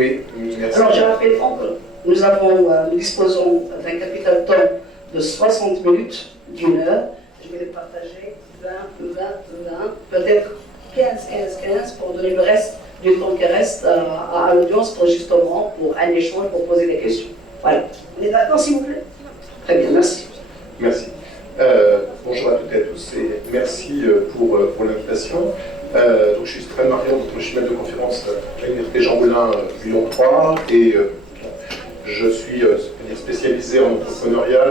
Oui, merci. Alors je rappelle que nous disposons d'un capital temps de 60 minutes, d'une heure. Je vais les partager 20, peut-être 15 pour donner le reste du temps qui reste à l'audience pour justement pour un échange, pour poser des questions. Voilà. On est d'accord, s'il vous plaît? Très bien, merci. Merci. Bonjour à toutes et à tous et merci pour l'invitation. Donc, je suis Stéphane Marion, je suis maître de conférence à l'Université Jean Moulin Lyon 3 et je suis spécialisé en entrepreneuriat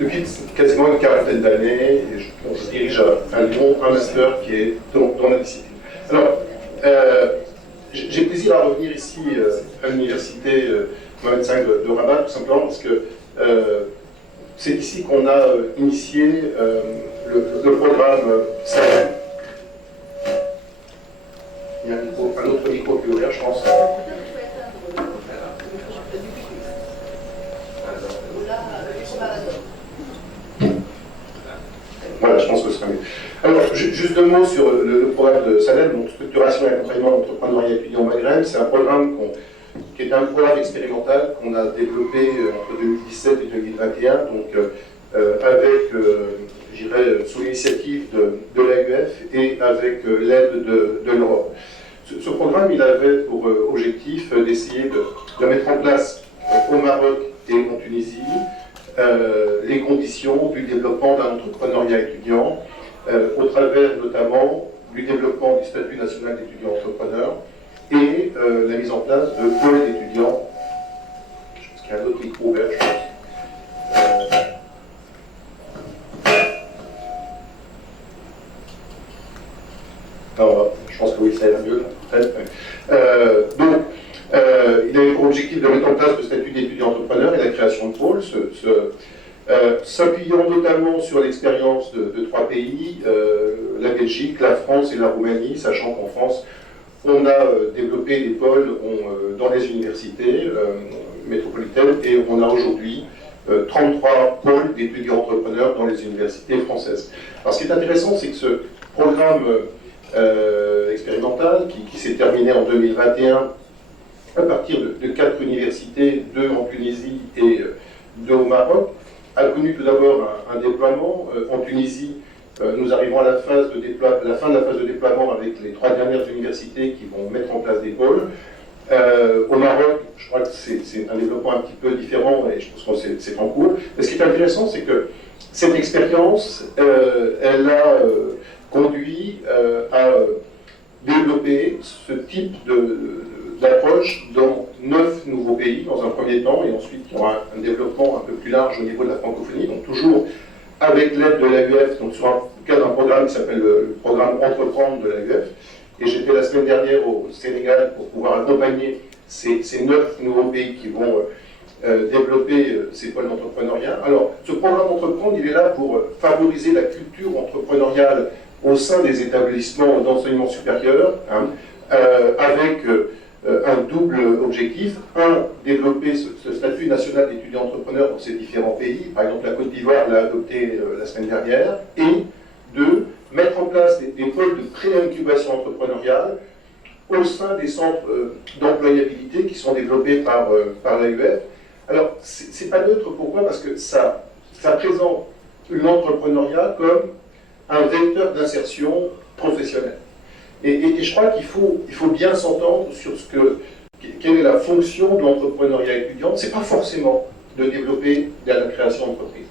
depuis quasiment une quarantaine d'années et je dirige à Lyon un master qui est dans la discipline. Alors, j'ai plaisir à revenir ici à l'université Mohamed V de Rabat, tout simplement parce que c'est ici qu'on a initié le programme SALEM. Il y a un autre micro qui est ouvert, je pense. Voilà, je pense que ce sera mieux. Alors, juste deux mots sur le programme de SALEM, donc structuration et accompagnement de l'entrepreneuriat étudiant au Maghreb. C'est un programme qui est un programme expérimental qu'on a développé entre 2017 et 2021, donc avec, je dirais, sous l'initiative de l'AUF et avec l'aide de l'Europe. Ce programme, il avait pour objectif d'essayer de mettre en place au Maroc et en Tunisie les conditions du développement d'un entrepreneuriat étudiant, au travers notamment du développement du statut national d'étudiant entrepreneur et la mise en place de pôles d'étudiants. Je pense qu'il y a un autre micro ouvert, je pense. Alors, je pense que oui, ça ira mieux. Donc, il avait pour objectif de mettre en place le statut d'étudiant entrepreneur et la création de pôles, s'appuyant notamment sur l'expérience de trois pays, la Belgique, la France et la Roumanie, sachant qu'en France, on a développé des pôles dans les universités métropolitaines et on a aujourd'hui 33 pôles d'étudiants entrepreneurs dans les universités françaises. Alors ce qui est intéressant, c'est que ce programme expérimental qui s'est terminé en 2021 à partir de 4 universités, 2 en Tunisie et 2 au Maroc, a connu tout d'abord un déploiement. En Tunisie, nous arrivons à la fin de la phase de déploiement avec les 3 dernières universités qui vont mettre en place des pôles. Au Maroc, je crois que c'est un développement un petit peu différent et je pense que c'est en cours. Mais ce qui est intéressant, c'est que cette expérience, elle a conduit à développer ce type d'approche dans 9 nouveaux pays dans un premier temps, et ensuite il y aura un développement un peu plus large au niveau de la francophonie, donc toujours avec l'aide de l'AUF, donc sur un cadre d'un programme qui s'appelle le programme Entreprendre de l'AUF. Et j'étais la semaine dernière au Sénégal pour pouvoir accompagner ces 9 nouveaux pays qui vont développer ces pôles d'entrepreneuriat. Alors, ce programme Entreprendre, il est là pour favoriser la culture entrepreneuriale au sein des établissements d'enseignement supérieur, avec un double objectif. Un, développer ce statut national d'étudiant entrepreneur dans ces différents pays. Par exemple, la Côte d'Ivoire l'a adopté la semaine dernière. Et deux, mettre en place des pôles de pré-incubation entrepreneuriale au sein des centres d'employabilité qui sont développés par l'AUF. Alors, c'est pas neutre, pourquoi? Parce que ça présente l'entrepreneuriat comme un vecteur d'insertion professionnelle. Et je crois qu'il faut bien s'entendre sur quelle est la fonction de l'entrepreneuriat étudiant. Ce n'est pas forcément de développer la création d'entreprise.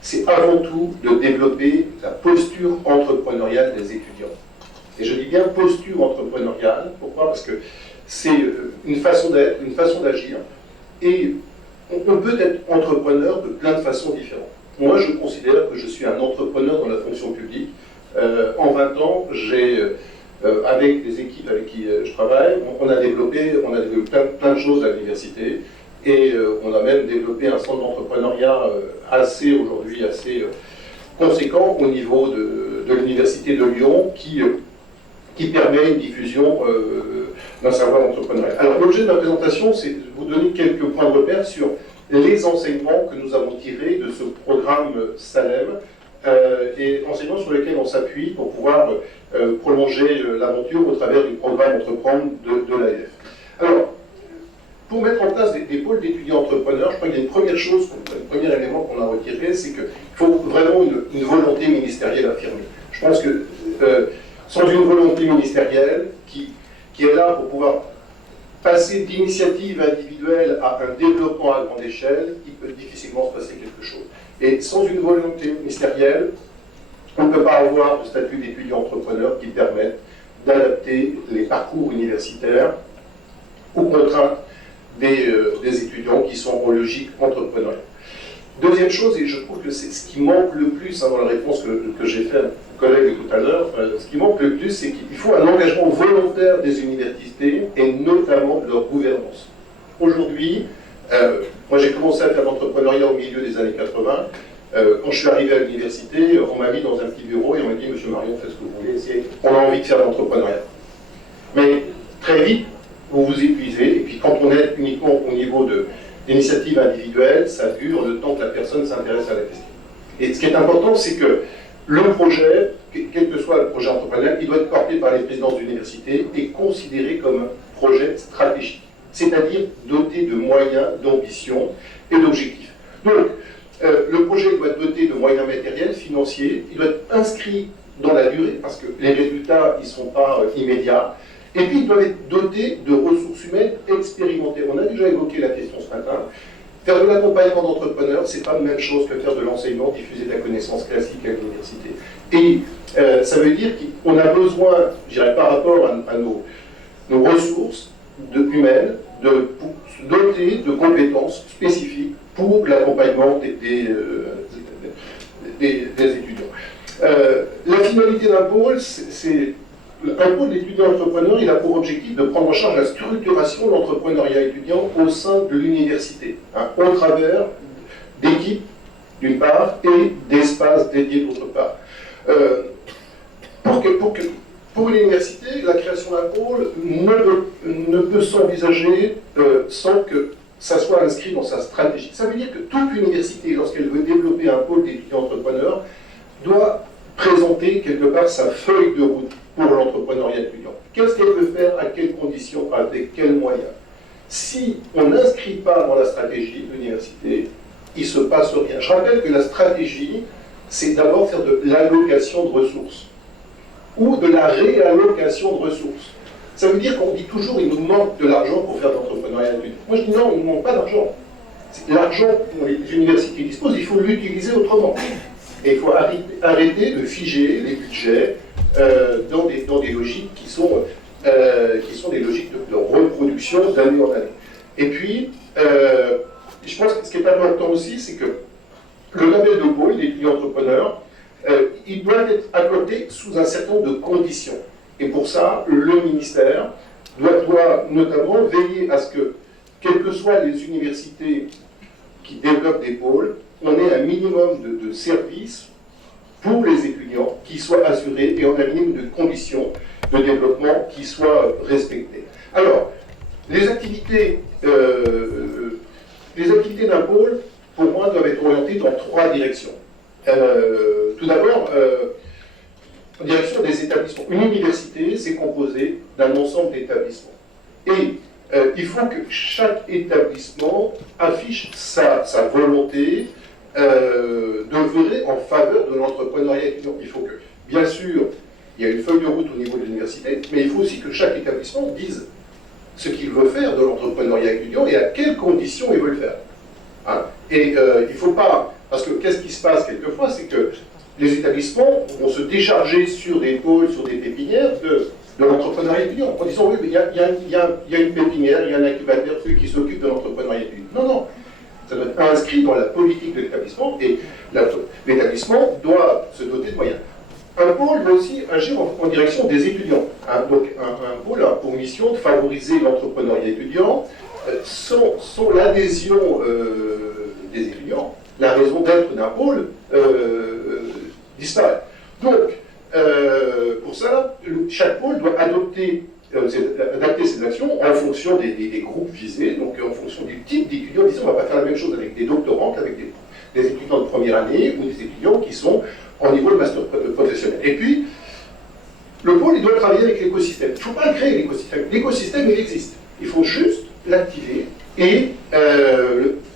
C'est avant tout de développer la posture entrepreneuriale des étudiants. Et je dis bien posture entrepreneuriale. Pourquoi? Parce que c'est une façon d'être, une façon d'agir. Et on peut être entrepreneur de plein de façons différentes. Moi, je considère que je suis un entrepreneur dans la fonction publique. En 20 ans, avec les équipes avec qui je travaille, on a développé plein de choses à l'université. Et on a même développé un centre d'entrepreneuriat aujourd'hui assez conséquent au niveau de l'université de Lyon qui permet une diffusion d'un savoir entrepreneurial. Alors l'objet de ma présentation, c'est de vous donner quelques points de repère sur les enseignements que nous avons tirés de ce programme SALEM et enseignements sur lesquels on s'appuie pour pouvoir prolonger l'aventure au travers du programme Entreprendre de l'AF. pôles d'étudiants entrepreneurs, je crois qu'il y a une première chose, un premier élément qu'on a retiré, c'est qu'il faut vraiment une volonté ministérielle affirmée. Je pense que sans une volonté ministérielle qui est là pour pouvoir passer d'initiative individuelle à un développement à grande échelle, il peut difficilement se passer quelque chose. Et sans une volonté ministérielle, on ne peut pas avoir de statut d'étudiant entrepreneur qui permette d'adapter les parcours universitaires aux contraintes des étudiants qui sont en logique entrepreneuriale. Deuxième chose, et je trouve que c'est ce qui manque le plus dans la réponse que j'ai faite à mon collègue tout à l'heure, ce qui manque le plus, c'est qu'il faut un engagement volontaire des universités et notamment de leur gouvernance. Aujourd'hui, moi j'ai commencé à faire l'entrepreneuriat au milieu des années 80. Quand je suis arrivé à l'université, on m'a mis dans un petit bureau et on m'a dit « Monsieur Marion, faites ce que vous voulez, on a envie de faire l'entrepreneuriat. » Mais très vite, vous vous épuisez, et puis quand on est uniquement au niveau d'initiative individuelle, ça dure le temps que la personne s'intéresse à la question. Et ce qui est important, c'est que le projet, quel que soit le projet entrepreneurial, il doit être porté par les présidents d'université et considéré comme un projet stratégique, c'est-à-dire doté de moyens, d'ambition et d'objectifs. Donc, le projet doit être doté de moyens matériels, financiers, il doit être inscrit dans la durée, parce que les résultats, ils ne sont pas immédiats, et puis il doit être doté de ressources humaines expérimentées. On a déjà évoqué la question ce matin. Faire de l'accompagnement d'entrepreneurs, ce n'est pas la même chose que faire de l'enseignement, diffuser de la connaissance classique à l'université. Et ça veut dire qu'on a besoin, je dirais par rapport à nos ressources humaines, de se doter de compétences spécifiques pour l'accompagnement des étudiants. La finalité d'un pôle, c'est un pôle d'étudiants entrepreneurs, il a pour objectif de prendre en charge la structuration de l'entrepreneuriat étudiant au sein de l'université, au travers d'équipes, d'une part, et d'espaces dédiés, d'autre part. Pour l'université, la création d'un pôle ne peut s'envisager sans que ça soit inscrit dans sa stratégie. Ça veut dire que toute université, lorsqu'elle veut développer un pôle d'étudiants entrepreneurs, doit présenter quelque part sa feuille de route pour l'entrepreneuriat étudiant. Qu'est-ce qu'elle veut faire, à quelles conditions, avec quels moyens? Si on n'inscrit pas dans la stratégie de l'université, il ne se passe rien. Je rappelle que la stratégie, c'est d'abord faire de l'allocation de ressources ou de la réallocation de ressources. Ça veut dire qu'on dit toujours qu'il nous manque de l'argent pour faire de l'entrepreneuriat étudiant. Moi je dis non, il ne nous manque pas d'argent. L'argent dont les universités disposent, il faut l'utiliser autrement. Et il faut arrêter de figer les budgets dans des logiques qui sont des logiques de reproduction d'année en année. Et puis, je pense que ce qui est important aussi, c'est que le label de pôle d'étudiants entrepreneurs, il doit être accordé sous un certain nombre de conditions. Et pour ça, le ministère doit notamment veiller à ce que, quelles que soient les universités qui développent des pôles, on ait un minimum de services pour les étudiants qui soient assurés et on a un minimum de conditions de développement qui soient respectées. Alors, les activités d'un pôle, pour moi, doivent être orientées dans 3 directions. Tout d'abord, en direction des établissements. Une université, c'est composé d'un ensemble d'établissements. Et il faut que chaque établissement affiche sa volonté d'œuvrer en faveur de l'entrepreneuriat étudiant. Il faut que, bien sûr, il y a une feuille de route au niveau de l'université, mais il faut aussi que chaque établissement dise ce qu'il veut faire de l'entrepreneuriat étudiant et à quelles conditions il veut le faire. Et il ne faut pas... Parce que qu'est-ce qui se passe quelquefois, c'est que les établissements vont se décharger sur des pôles, sur des pépinières de l'entrepreneuriat étudiant, en disant oui, mais il y a une pépinière, il y a un incubateur, celui qui s'occupe de l'entrepreneuriat étudiant. Non, non. Ça doit être inscrit dans la politique de l'établissement et l'établissement doit se doter de moyens. Un pôle doit aussi agir en direction des étudiants. Donc un pôle a pour mission de favoriser l'entrepreneuriat étudiant sans l'adhésion des étudiants. La raison d'être d'un pôle disparaît. Donc, pour ça, chaque pôle doit adapter ses actions en fonction des groupes visés, donc en fonction du type d'étudiants. Disons, on ne va pas faire la même chose avec des doctorants qu'avec des étudiants de première année ou des étudiants qui sont en niveau de master professionnel. Et puis, le pôle, il doit travailler avec l'écosystème. Il ne faut pas créer l'écosystème. L'écosystème, il existe. Il faut juste l'activer et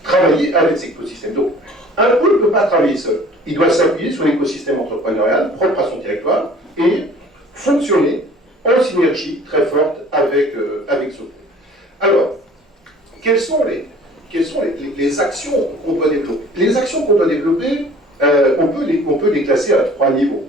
travailler avec cet écosystème. Donc, un pôle ne peut pas travailler seul. Il doit s'appuyer sur l'écosystème entrepreneurial propre à son territoire et fonctionner en synergie très forte avec ce pôle. Alors, quelles sont les actions qu'on doit développer? Les actions qu'on doit développer, on peut les classer à 3 niveaux.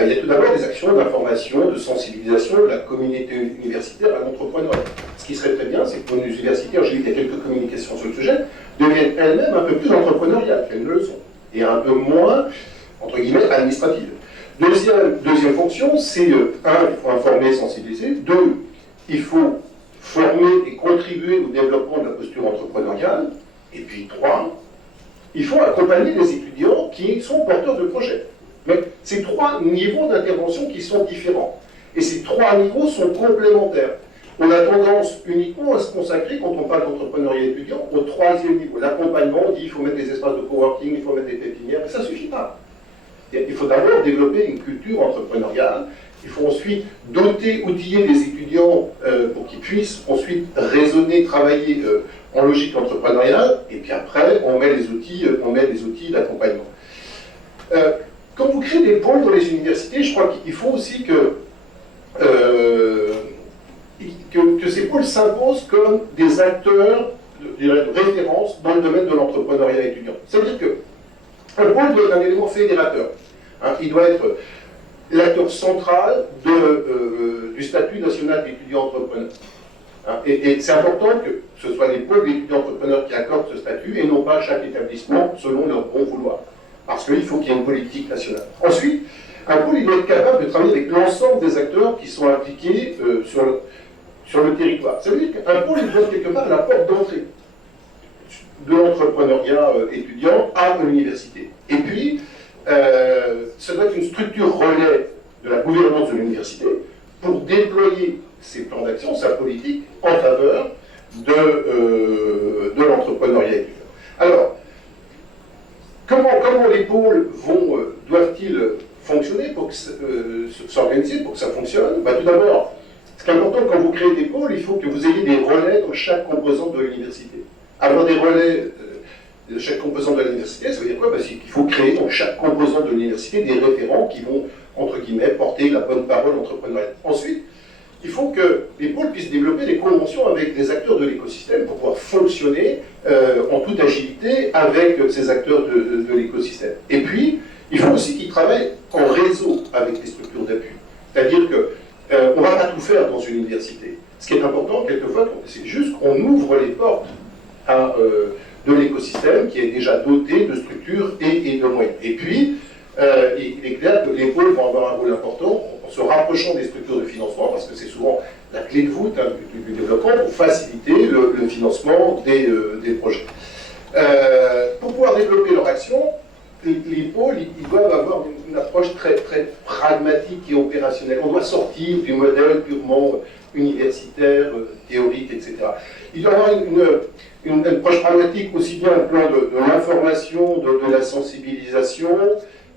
Il y a tout d'abord des actions d'information, de sensibilisation de la communauté universitaire à l'entrepreneuriat. Ce qui serait très bien, c'est que nos universités, j'ai vu qu'il y a quelques communications sur le sujet, deviennent elles-mêmes un peu plus entrepreneuriales qu'elles ne le sont, et un peu moins, entre guillemets, administratives. Deuxième fonction, c'est, il faut informer, sensibiliser. 2, il faut former et contribuer au développement de la posture entrepreneuriale. Et puis 3, il faut accompagner les étudiants qui sont porteurs de projets. Mais c'est 3 niveaux d'intervention qui sont différents. Et ces 3 niveaux sont complémentaires. On a tendance uniquement à se consacrer, quand on parle d'entrepreneuriat étudiant, au 3e niveau. L'accompagnement, on dit qu'il faut mettre des espaces de coworking, il faut mettre des pépinières, mais ça ne suffit pas. Il faut d'abord développer une culture entrepreneuriale. Il faut ensuite doter, outiller les étudiants pour qu'ils puissent ensuite raisonner, travailler en logique entrepreneuriale. Et puis après, on met les outils d'accompagnement. Quand vous créez des pôles dans les universités, je crois qu'il faut aussi que ces pôles s'imposent comme des acteurs de référence dans le domaine de l'entrepreneuriat étudiant. C'est-à-dire qu'un pôle doit être un élément fédérateur. Il doit être l'acteur central du statut national d'étudiant entrepreneur. Et c'est important que ce soit les pôles d'étudiants entrepreneurs qui accordent ce statut et non pas chaque établissement selon leur bon vouloir. Parce qu'il faut qu'il y ait une politique nationale. Ensuite, un pôle il doit être capable de travailler avec l'ensemble des acteurs qui sont impliqués sur le territoire. Ça veut dire qu'un pôle il doit être quelque part la porte d'entrée de l'entrepreneuriat étudiant à l'université. Et puis, ça doit être une structure relais de la gouvernance de l'université pour déployer ses plans d'action, sa politique, en faveur de l'entrepreneuriat étudiant. Alors, comment les pôles doivent-ils fonctionner pour s'organiser pour que ça fonctionne? Tout d'abord, ce qui est important quand vous créez des pôles, il faut que vous ayez des relais dans chaque composante de l'université. Avoir des relais de chaque composante de l'université, ça veut dire quoi? C'est qu'il faut créer dans chaque composante de l'université des référents qui vont, entre guillemets, porter la bonne parole entrepreneuriale. Ensuite, il faut que les pôles puissent développer des conventions avec des acteurs de l'écosystème pour pouvoir fonctionner en toute agilité avec ces acteurs de l'écosystème. Et puis, il faut aussi qu'ils travaillent en réseau avec les structures d'appui. C'est-à-dire qu'on ne va pas tout faire dans une université. Ce qui est important, quelquefois, c'est juste qu'on ouvre les portes de l'écosystème qui est déjà doté de structures et de moyens. Et puis, il est clair que les pôles vont avoir un rôle important en se rapprochant des structures de financement, parce que c'est souvent la clé de voûte du développement pour faciliter le financement des projets. Pour pouvoir développer leur action, les pôles ils doivent avoir une approche très, très pragmatique et opérationnelle. On doit sortir du modèle purement universitaire, théorique, etc. Il doit y avoir une approche pragmatique aussi bien au plan de l'information, de la sensibilisation,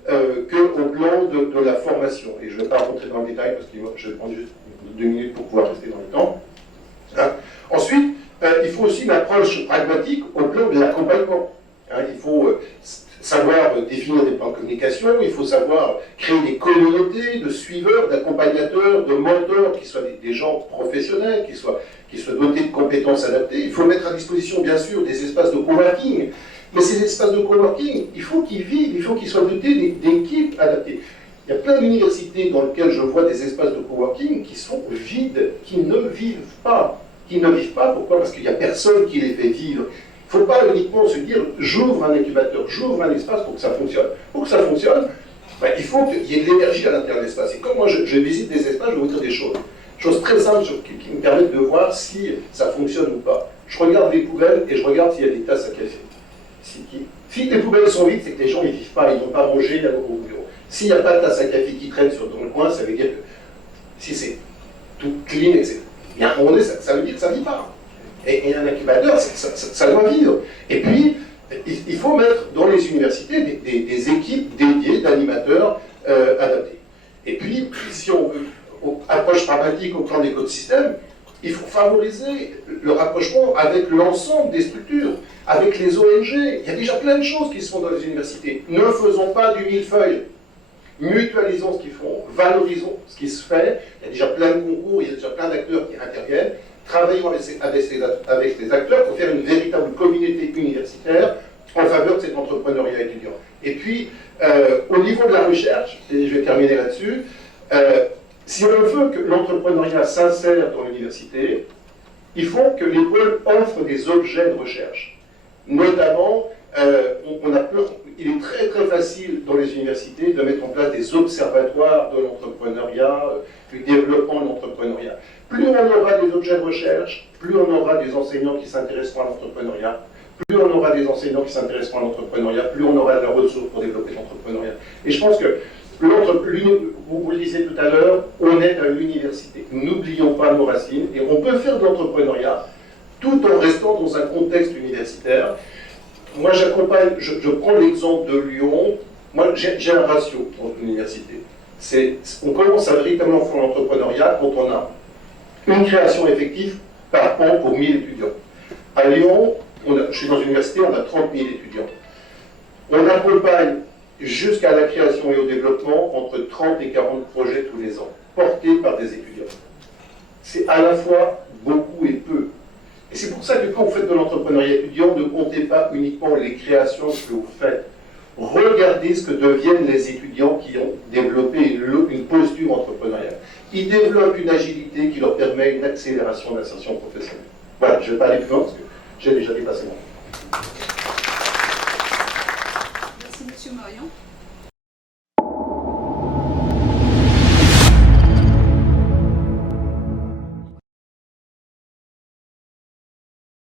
qu'au plan de la formation. Et je ne vais pas rentrer dans le détail parce que je vais prendre juste 2 minutes pour pouvoir rester dans le temps. Ensuite, il faut aussi une approche pragmatique au plan de l'accompagnement. Il faut savoir définir des plans de communication, il faut savoir créer des communautés de suiveurs, d'accompagnateurs, de mentors, qui soient des gens professionnels, qui soient dotés de compétences adaptées. Il faut mettre à disposition, bien sûr, des espaces de coworking. Mais ces espaces de coworking, il faut qu'ils vivent, il faut qu'ils soient dotés d'équipes adaptées. Il y a plein d'universités dans lesquelles je vois des espaces de coworking qui sont vides, qui ne vivent pas. Pourquoi? Parce qu'il n'y a personne qui les fait vivre. Il ne faut pas uniquement se dire j'ouvre un incubateur, j'ouvre un espace pour que ça fonctionne. Pour que ça fonctionne, il faut qu'il y ait de l'énergie à l'intérieur de l'espace. Et comme moi je visite des espaces, je vais vous dire des choses. Choses très simples qui me permettent de voir si ça fonctionne ou pas. Je regarde les poubelles et je regarde s'il y a des tasses à café. Si les poubelles sont vides, c'est que les gens ne vivent pas, ils n'ont pas mangé au bureau. S'il n'y a pas de tasse à café qui traîne dans le coin, ça veut dire que si c'est tout clean, etc., ça veut dire que ça ne vit pas. Et un incubateur, ça doit vivre. Et puis, il faut mettre dans les universités des équipes dédiées d'animateurs adaptés. Et puis, si on veut approche pragmatique au plan d'écosystème, Il faut favoriser le rapprochement avec l'ensemble des structures, avec les ONG. Il y a déjà plein de choses qui se font dans les universités. Ne faisons pas du millefeuille. Mutualisons ce qu'ils font, valorisons ce qui se fait. Il y a déjà plein de concours, il y a déjà plein d'acteurs qui interviennent. Travaillons avec ces acteurs pour faire une véritable communauté universitaire en faveur de cet entrepreneuriat étudiant. Et puis, au niveau de la recherche, et je vais terminer là-dessus, si on veut que l'entrepreneuriat s'insère dans l'université, il faut que l'école offre des objets de recherche. Notamment, il est très très facile dans les universités de mettre en place des observatoires de l'entrepreneuriat, du développement de l'entrepreneuriat. Plus on aura des objets de recherche, plus on aura des enseignants qui s'intéresseront à l'entrepreneuriat, plus on aura des enseignants qui s'intéresseront à l'entrepreneuriat, plus on aura de la ressource pour développer l'entrepreneuriat. Et je pense que, vous le disiez tout à l'heure, on est à l'université. N'oublions pas nos racines, et on peut faire de l'entrepreneuriat tout en restant dans un contexte universitaire. Moi, j'accompagne, je prends l'exemple de Lyon. Moi, j'ai un ratio dans l'université. On commence à véritablement faire l'entrepreneuriat quand on a une création effective par an pour 1000 étudiants. À Lyon, je suis dans une université, on a 30 000 étudiants. On accompagne jusqu'à la création et au développement entre 30 et 40 projets tous les ans, portés par des étudiants. C'est à la fois beaucoup et peu. Et c'est pour ça que quand vous faites de l'entrepreneuriat étudiant, ne comptez pas uniquement les créations que vous faites. Regardez ce que deviennent les étudiants qui ont développé une posture entrepreneuriale. Ils développent une agilité qui leur permet une accélération d'insertion professionnelle. Voilà, je ne vais pas aller plus loin parce que j'ai déjà dépassé mon temps. Merci, Monsieur Marion.